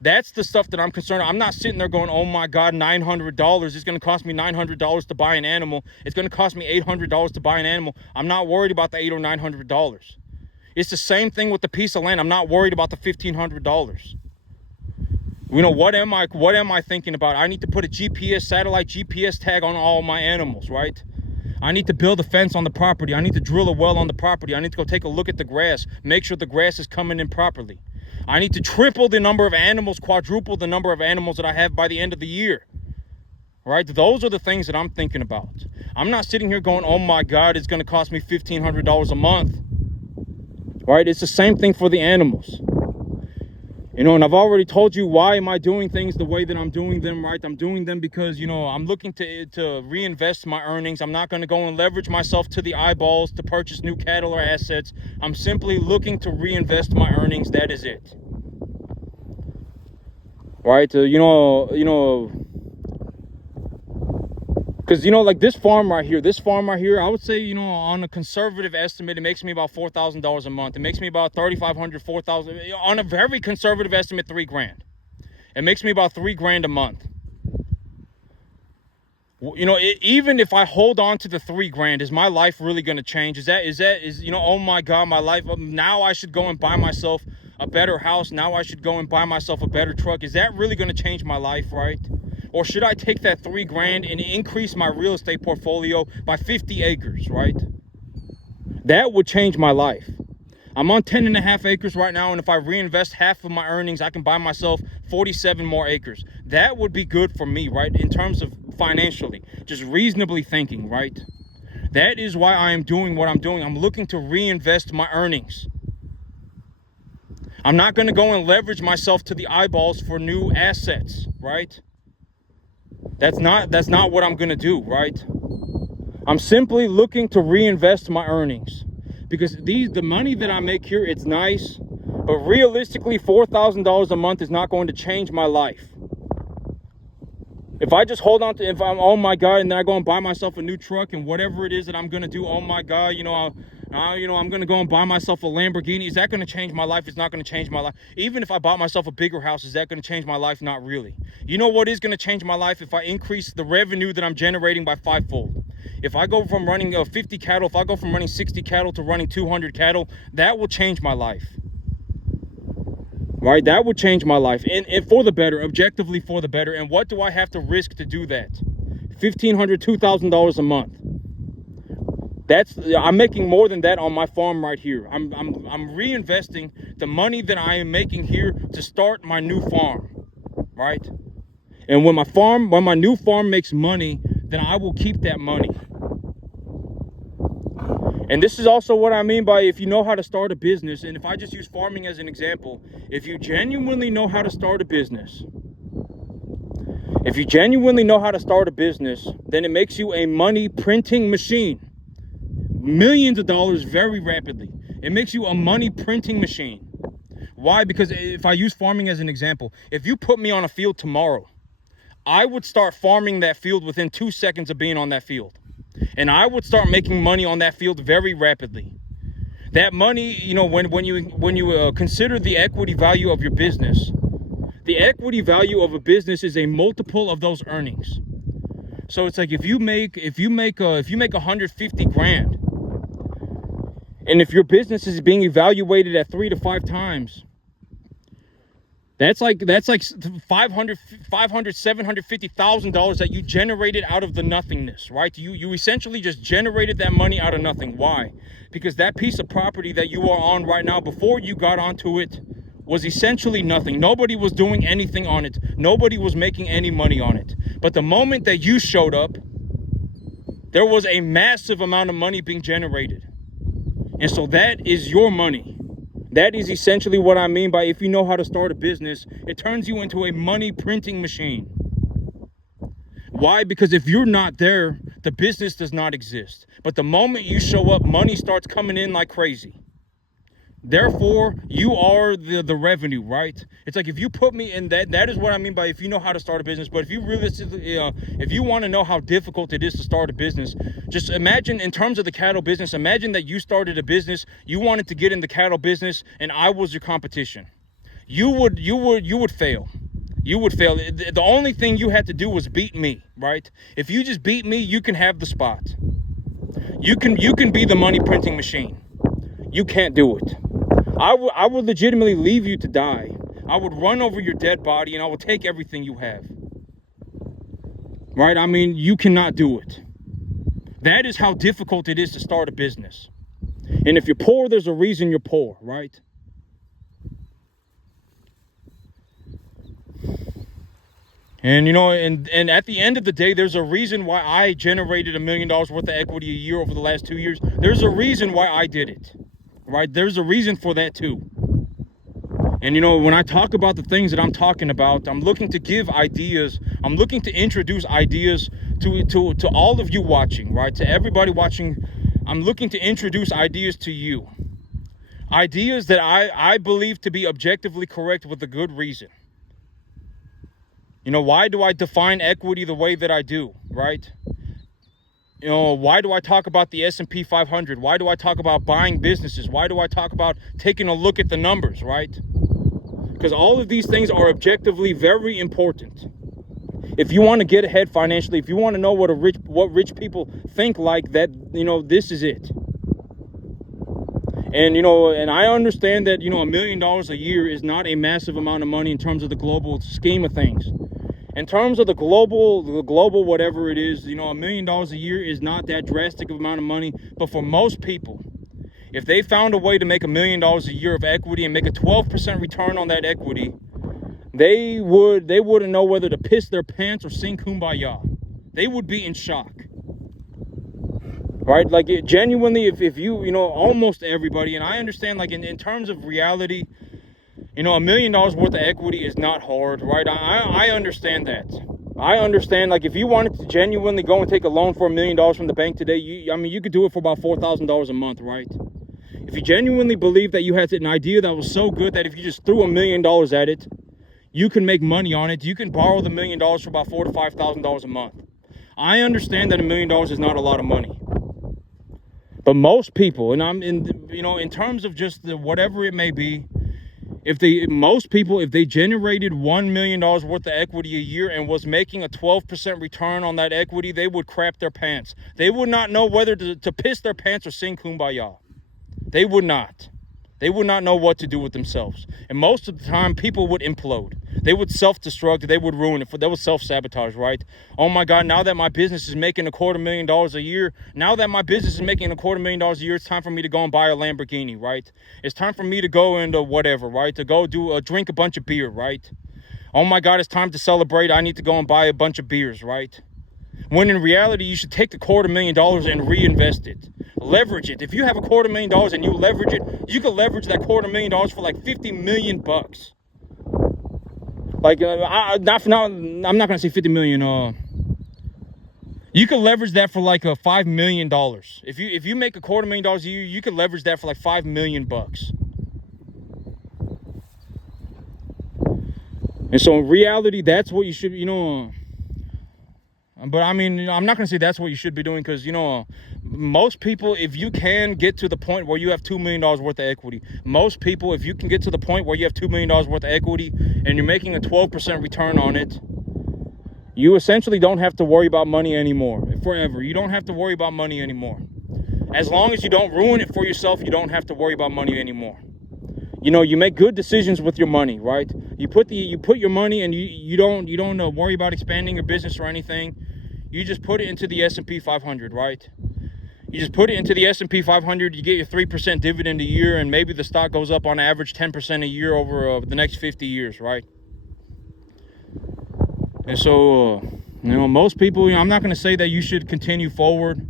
That's the stuff that I'm concerned. I'm not sitting there going, oh my God, $900. It's going to cost me $900 to buy an animal. It's going to cost me $800 to buy an animal. I'm not worried about the $800 or $900. It's the same thing with the piece of land. I'm not worried about the $1,500. What am I thinking about? I need to put a satellite GPS tag on all my animals, right? I need to build a fence on the property. I need to drill a well on the property. I need to go take a look at the grass, make sure the grass is coming in properly. I need to triple the number of animals, quadruple the number of animals that I have by the end of the year, right? Those are the things that I'm thinking about. I'm not sitting here going, oh my God, it's going to cost me $1,500 a month, right? It's the same thing for the animals. And I've already told you why am I doing things the way that I'm doing them, right? I'm doing them because, I'm looking to reinvest my earnings. I'm not going to go and leverage myself to the eyeballs to purchase new cattle or assets. I'm simply looking to reinvest my earnings. That is it. Right? Because, like this farm right here, I would say, on a conservative estimate, it makes me about $4,000 a month. It makes me about $3,500, $4,000. On a very conservative estimate, $3,000. It makes me about $3,000 a month. Even if I hold on to the $3,000, is my life really going to change? Oh my God, my life, now I should go and buy myself a better house. Now I should go and buy myself a better truck. Is that really going to change my life, right? Or should I take that $3,000 and increase my real estate portfolio by 50 acres, right? That would change my life. I'm on 10.5 acres right now, and if I reinvest half of my earnings, I can buy myself 47 more acres. That would be good for me, right? In terms of financially, just reasonably thinking, right? That is why I am doing what I'm doing. I'm looking to reinvest my earnings. I'm not going to go and leverage myself to the eyeballs for new assets, right? That's not what I'm going to do, right? I'm simply looking to reinvest my earnings, because the money that I make here, it's nice, but realistically, $4,000 a month is not going to change my life. If I just hold on to, if I'm, oh my God, and then I go and buy myself a new truck and whatever it is that I'm going to do, oh my God, I'm going to go and buy myself a Lamborghini. Is that going to change my life? It's not going to change my life. Even if I bought myself a bigger house, is that going to change my life? Not really. You know what is going to change my life? If I increase the revenue that I'm generating by 5-fold. If I go from running 50 cattle, if I go from running 60 cattle to running 200 cattle, that will change my life. Right? That would change my life, and for the better, objectively for the better. And what do I have to risk to do that? $1,500, $2,000 a month. I'm making more than that on my farm right here. I'm reinvesting the money that I am making here to start my new farm, right? And when my new farm makes money, then I will keep that money. And this is also what I mean by if you know how to start a business, and if I just use farming as an example, if you genuinely know how to start a business, then it makes you a money printing machine. Millions of dollars very rapidly. It makes you a money printing machine. Why? Because if I use farming as an example, if you put me on a field tomorrow, I would start farming that field within 2 seconds of being on that field. And I would start making money on that field very rapidly. That money, you know, when you consider the equity value of your business, the equity value of a business is a multiple of those earnings. So it's like if you make 150 grand, and if your business is being evaluated at 3 to 5 times, that's like $500, $750,000 that you generated out of the nothingness, right? You essentially just generated that money out of nothing. Why? Because that piece of property that you are on right now, before you got onto it, was essentially nothing. Nobody was doing anything on it. Nobody was making any money on it. But the moment that you showed up, there was a massive amount of money being generated. And so that is your money. That is essentially what I mean by if you know how to start a business, it turns you into a money printing machine. Why? Because if you're not there, the business does not exist. But the moment you show up, money starts coming in like crazy. Therefore, you are the revenue, right? It's like if you put me in that is what I mean by if you know how to start a business. But if you realistically, if you want to know how difficult it is to start a business, just imagine in terms of the cattle business, imagine that you started a business, you wanted to get in the cattle business, and I was your competition. You would fail. You would fail. The only thing you had to do was beat me, right? If you just beat me, you can have the spot. You can be the money printing machine. You can't do it. I would legitimately leave you to die. I would run over your dead body and I would take everything you have. Right? I mean, you cannot do it. That is how difficult it is to start a business. And if you're poor, there's a reason you're poor, right? And, you know, and at the end of the day, there's a reason why I generated $1 million worth of equity a year over the last 2 years. There's a reason why I did it. Right? There's a reason for that too. And you know, when I talk about the things that I'm talking about, I'm looking to give ideas. I'm looking to introduce ideas to all of you watching, right? To everybody watching, I'm looking to introduce ideas to you. Ideas that I believe to be objectively correct with a good reason. You know, why do I define equity the way that I do, right? You know, why do I talk about the S&P 500? Why do I talk about buying businesses? Why do I talk about taking a look at the numbers, right? Because all of these things are objectively very important. If you want to get ahead financially, if you want to know what rich people think like that, you know, this is it. And, you know, and I understand that, you know, $1 million a year is not a massive amount of money in terms of the global scheme of things. In terms of the global whatever it is, you know, $1 million a year is not that drastic of amount of money. But for most people, if they found a way to make $1 million a year of equity and make a 12% return on that equity, they wouldn't know whether to piss their pants or sing Kumbaya. They would be in shock. Right? Like genuinely, if you know, almost everybody, and I understand like in terms of reality, you know, $1 million worth of equity is not hard, right? I understand that. I understand, like, if you wanted to genuinely go and take a loan for $1 million from the bank today, you could do it for about $4,000 a month, right? If you genuinely believe that you had an idea that was so good that if you just threw $1 million at it, you can make money on it. You can borrow the $1 million for about $4,000 to $5,000 a month. I understand that $1 million is not a lot of money. But most people, and I'm in, you know, in terms of just the whatever it may be, Most people, if they generated $1 million worth of equity a year and was making a 12% return on that equity, they would crap their pants. They would not know whether to piss their pants or sing Kumbaya. They would not. They would not know what to do with themselves. And most of the time, people would implode. They would self-destruct. They would ruin it. They would self-sabotage, right? Oh my God, now that my business is making $250,000 a year, it's time for me to go and buy a Lamborghini, right? It's time for me to go into whatever, right? To go drink a bunch of beer, right? Oh my God, it's time to celebrate. I need to go and buy a bunch of beers, right? When in reality, you should take the $250,000 and reinvest it. Leverage it. If you have a $250,000 and you leverage it, you can leverage that $250,000 for like 50 million bucks. Like, I'm not gonna say 50 million. You can leverage that for like $5 million. If you make a $250,000 a year, you can leverage that for like 5 million bucks. And so in reality, that's what you should, but I mean, I'm not going to say that's what you should be doing because, most people, if you can get to the point where you have $2 million worth of equity, most people, if you can get to the point where you have $2 million worth of equity and you're making a 12% return on it, you essentially don't have to worry about money anymore. Forever. You don't have to worry about money anymore. As long as you don't ruin it for yourself, you don't have to worry about money anymore. You make good decisions with your money, right? You put your money and you don't worry about expanding your business or anything. You just put it into the S&P 500, right? You just put it into the S&P 500, you get your 3% dividend a year, and maybe the stock goes up on average 10% a year over the next 50 years, right? And so, most people, I'm not going to say that you should continue forward.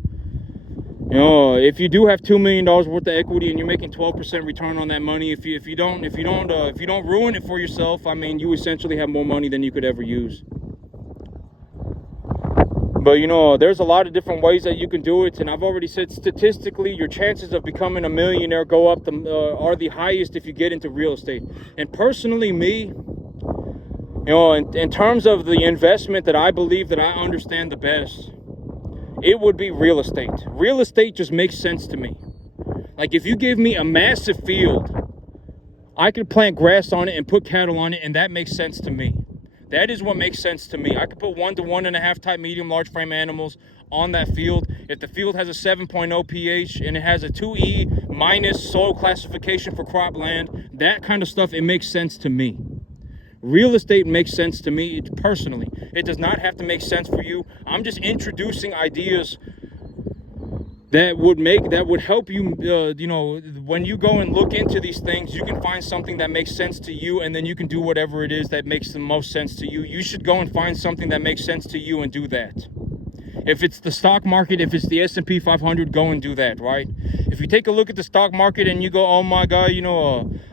If you do have $2 million worth of equity and you're making 12% return on that money, if you don't ruin it for yourself, I mean, you essentially have more money than you could ever use. But there's a lot of different ways that you can do it, and I've already said statistically, your chances of becoming a millionaire go up are the highest if you get into real estate. And personally, me, in terms of the investment that I believe that I understand the best, it would be real estate. Real estate just makes sense to me. Like, if you give me a massive field, I could plant grass on it and put cattle on it, and that makes sense to me. That is what makes sense to me. I could put 1 to 1.5 type medium large frame animals on that field. If the field has a 7.0 pH and it has a 2E minus soil classification for cropland, that kind of stuff, it makes sense to me. Real estate makes sense to me personally. It does not have to make sense for you. I'm just introducing ideas that would help you, when you go and look into these things, you can find something that makes sense to you, and then you can do whatever it is that makes the most sense to you. You should go and find something that makes sense to you and do that. If it's the stock market, if it's the S&P 500, go and do that, right? If you take a look at the stock market and you go, oh my God,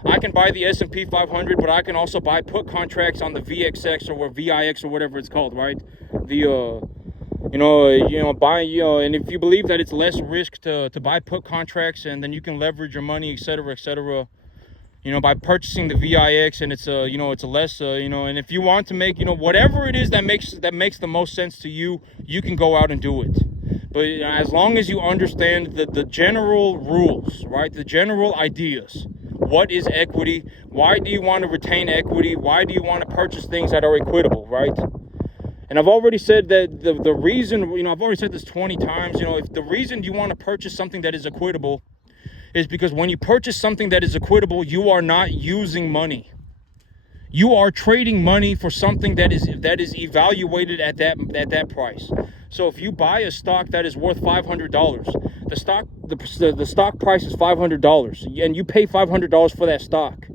I can buy the S&P 500, but I can also buy put contracts on the VXX or VIX or whatever it's called, right? And if you believe that it's less risk to buy put contracts, and then you can leverage your money, etc., by purchasing the VIX, and it's a less, and if you want to make, whatever it is that makes the most sense to you, you can go out and do it. But as long as you understand the general rules, right, the general ideas, what is equity? Why do you want to retain equity? Why do you want to purchase things that are equitable, right? And I've already said that the reason, I've already said this 20 times, if the reason you want to purchase something that is equitable is because when you purchase something that is equitable, you are not using money. You are trading money for something that is evaluated at that price. So if you buy a stock that is worth $500, the stock price is $500, and you pay $500 for that stock.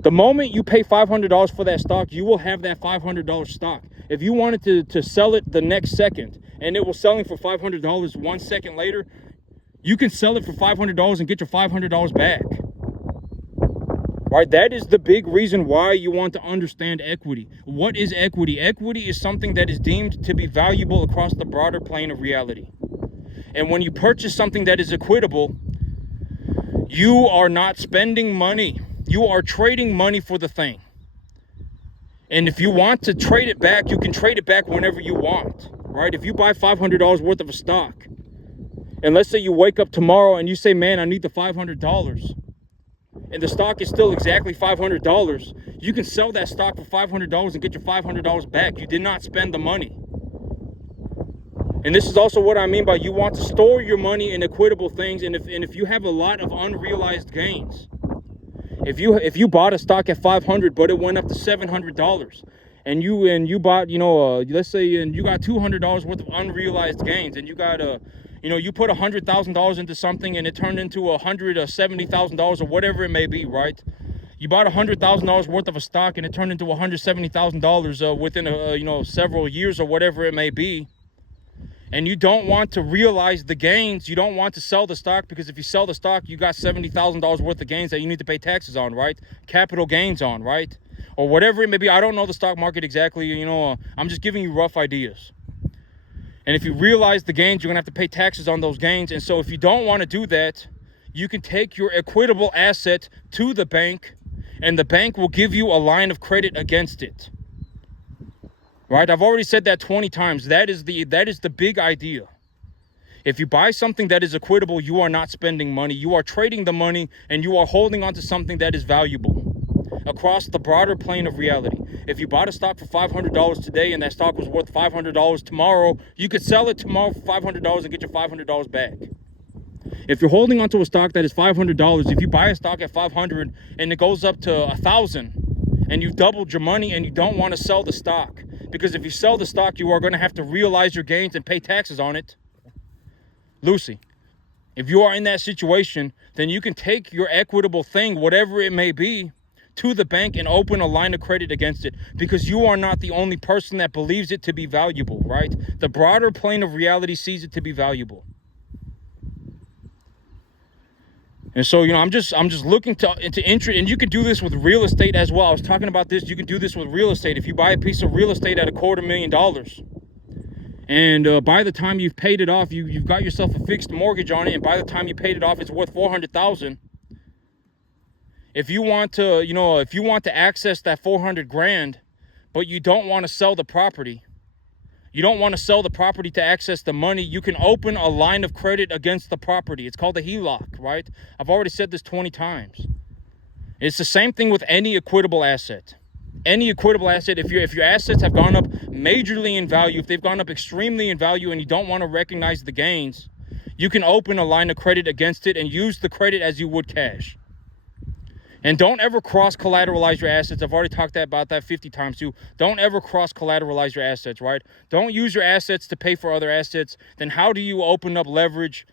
The moment you pay $500 for that stock, you will have that $500 stock. If you wanted to sell it the next second, and it was selling for $500 1 second later, you can sell it for $500 and get your $500 back. Right? That is the big reason why you want to understand equity. What is equity? Equity is something that is deemed to be valuable across the broader plane of reality. And when you purchase something that is equitable, you are not spending money. You are trading money for the thing. And if you want to trade it back, you can trade it back whenever you want, right? If you buy $500 worth of a stock, and let's say you wake up tomorrow and you say, man, I need the $500. and the stock is still exactly $500, you can sell that stock for $500 and get your $500 back. You did not spend the money. And this is also what I mean by you want to store your money in equitable things. And if you have a lot of unrealized gains, if you bought a stock at 500 but it went up to $700, and you bought, let's say, and you got $200 worth of unrealized gains, and you got you put $100,000 into something and it turned into $170,000 or whatever it may be, right? You bought $100,000 worth of a stock and it turned into $170,000 within several years or whatever it may be. And you don't want to realize the gains. You don't want to sell the stock, because if you sell the stock, you got $70,000 worth of gains that you need to pay taxes on, right? Capital gains on, right? Or whatever it may be. I don't know the stock market exactly, I'm just giving you rough ideas. And if you realize the gains, you're going to have to pay taxes on those gains. And so if you don't want to do that, you can take your equitable asset to the bank, and the bank will give you a line of credit against it. Right? I've already said that 20 times. That is the big idea. If you buy something that is equitable, you are not spending money. You are trading the money, and you are holding on to something that is valuable across the broader plane of reality. If you bought a stock for $500 today and that stock was worth $500 tomorrow, you could sell it tomorrow for $500 and get your $500 back. If you're holding onto a stock that is $500, if you buy a stock at $500 and it goes up to $1,000 and you've doubled your money, and you don't want to sell the stock, because if you sell the stock, you are going to have to realize your gains and pay taxes on it. Lucy, if you are in that situation, then you can take your equitable thing, whatever it may be, to the bank and open a line of credit against it, because you are not the only person that believes it to be valuable, right? The broader plane of reality sees it to be valuable. And so, I'm just looking into interest, and you can do this with real estate as well. I was talking about this. You can do this with real estate. If you buy a piece of real estate at $250,000, and by the time you've paid it off, you've got yourself a fixed mortgage on it, and by the time you paid it off, it's worth $400,000. If you want to access that $400,000, but you don't want to sell the property, you don't want to sell the property to access the money, you can open a line of credit against the property. It's called a HELOC, right? I've already said this 20 times. It's the same thing with any equitable asset. Any equitable asset, if your assets have gone up majorly in value, if they've gone up extremely in value and you don't want to recognize the gains, you can open a line of credit against it and use the credit as you would cash. And don't ever cross-collateralize your assets. I've already talked about that 50 times too. Don't ever cross-collateralize your assets, right? Don't use your assets to pay for other assets. Then how do you open up leverage?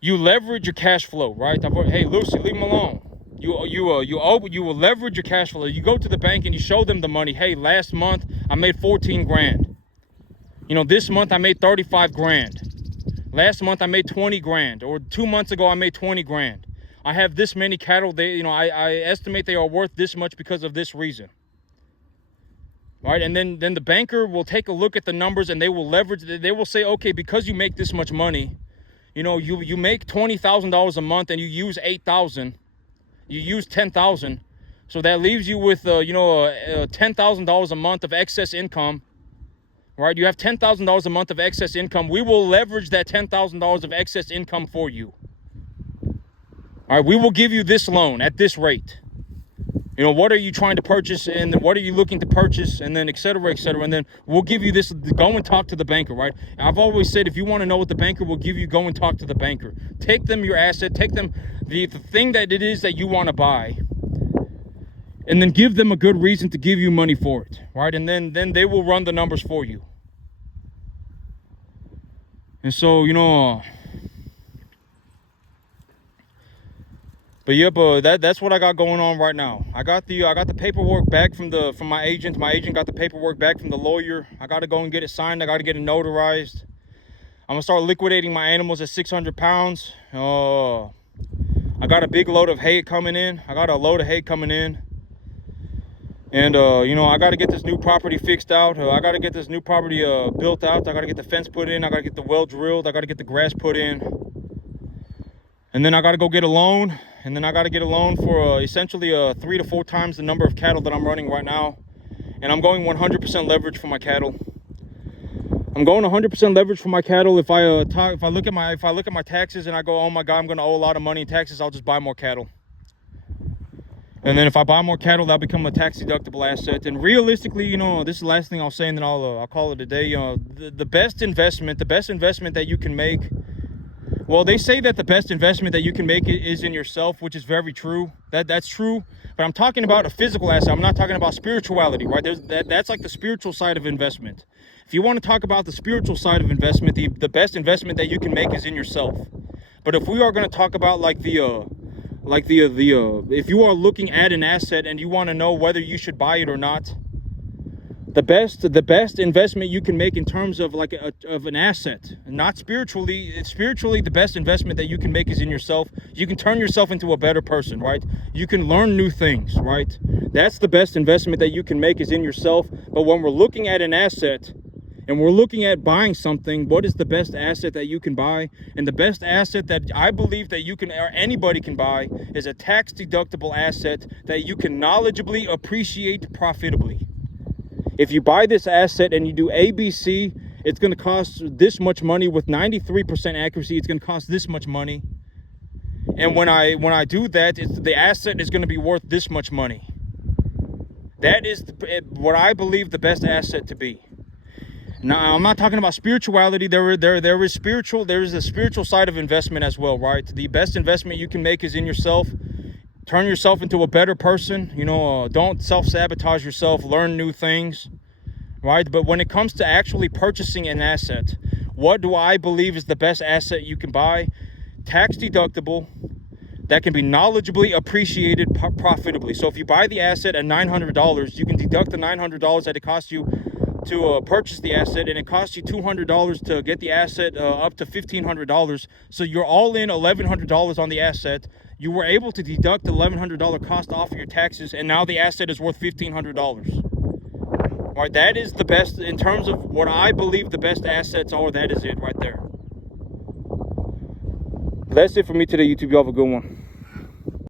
You leverage your cash flow, right? Hey, Lucy, leave them alone. You will leverage your cash flow. You go to the bank and you show them the money. Hey, last month I made 14 grand. This month I made 35 grand. Last month I made 20 grand. Or 2 months ago I made 20 grand. I have this many cattle. I estimate they are worth this much because of this reason. Right? And then the banker will take a look at the numbers, and they will leverage. They will say, okay, because you make this much money, you make $20,000 a month and you use $8,000, you use $10,000. So that leaves you with, $10,000 a month of excess income. Right? You have $10,000 a month of excess income. We will leverage that $10,000 of excess income for you. All right, we will give you this loan at this rate. What are you trying to purchase, and what are you looking to purchase, and then et cetera, and then we'll give you this. Go and talk to the banker, right? I've always said, if you want to know what the banker will give you, go and talk to the banker. Take them your asset, take them the thing that it is that you want to buy, and then give them a good reason to give you money for it, right? And then they will run the numbers for you. And so, but yep, that's what I got going on right now. I got the paperwork back from my agent. My agent got the paperwork back from the lawyer. I got to go and get it signed. I got to get it notarized. I'm gonna start liquidating my animals at 600 pounds. I got a big load of hay coming in. I got a load of hay coming in. And I got to get this new property fixed out. I got to get this new property built out. I got to get the fence put in. I got to get the well drilled. I got to get the grass put in. And then I got to go get a loan. And then I got to get a loan for essentially 3 to 4 times the number of cattle that I'm running right now. And I'm going 100% leverage for my cattle. I'm going 100% leverage for my cattle. If I look at my taxes and I go, oh my God, I'm going to owe a lot of money in taxes, I'll just buy more cattle. And then if I buy more cattle, that'll become a tax deductible asset. And realistically, you know, this is the last thing I'll say, and then I'll call it a day. You know, the best investment that you can make. Well, they say that the best investment that you can make is in yourself, which is very true. That's true. But I'm talking about a physical asset. I'm not talking about spirituality, right? That's like the spiritual side of investment. If you want to talk about the spiritual side of investment, the best investment that you can make is in yourself. But if we are going to talk about if you are looking at an asset and you want to know whether you should buy it or not, the best investment you can make in terms of like of an asset, not spiritually, the best investment that you can make is in yourself. You can turn yourself into a better person, right? You can learn new things, right? That's the best investment that you can make is in yourself. But when we're looking at an asset and we're looking at buying something, what is the best asset that you can buy? And the best asset that I believe that you can, or anybody can buy, is a tax deductible asset that you can knowledgeably appreciate profitably. If you buy this asset and you do ABC, it's going to cost this much money. With 93% accuracy, it's going to cost this much money. And when I do that, the asset is going to be worth this much money. That is what I believe the best asset to be. Now, I'm not talking about spirituality. There is a spiritual side of investment as well, right? The best investment you can make is in yourself. Turn yourself into a better person. You know, don't self-sabotage yourself. Learn new things, right? But when it comes to actually purchasing an asset, what do I believe is the best asset you can buy? Tax deductible, that can be knowledgeably appreciated profitably. So if you buy the asset at $900, you can deduct the $900 that it costs you to purchase the asset, and it costs you $200 to get the asset up to $1,500. So you're all in $1,100 on the asset. You were able to deduct the $1,100 cost off of your taxes, and now the asset is worth $1,500. All right, that is the best in terms of what I believe the best assets are. That is it right there. That's it for me today, YouTube. You have a good one.